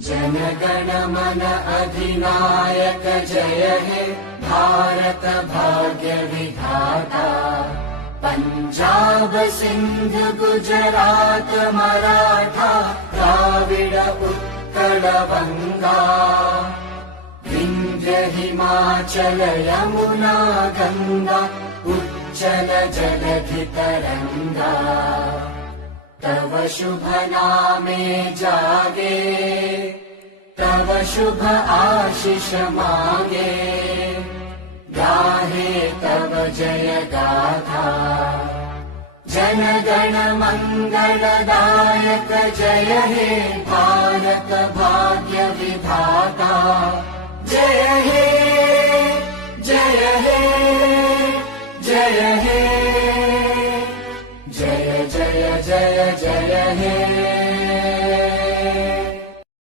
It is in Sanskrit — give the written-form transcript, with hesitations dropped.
जनगण मन अधिनायक जय हे भारत भाग्य विधाता। पंजाब सिंध गुजरात मराठा द्राविड उत्कल बंगा। विंध्य हिमाचल यमुना गंगा उच्चल जलधि तरंगा। तव शुभ नामे जागे तव शुभ आशीष मांगे। गाहे तव जय गाथा जनगण मंगलदायक जय हे भारत भाग्य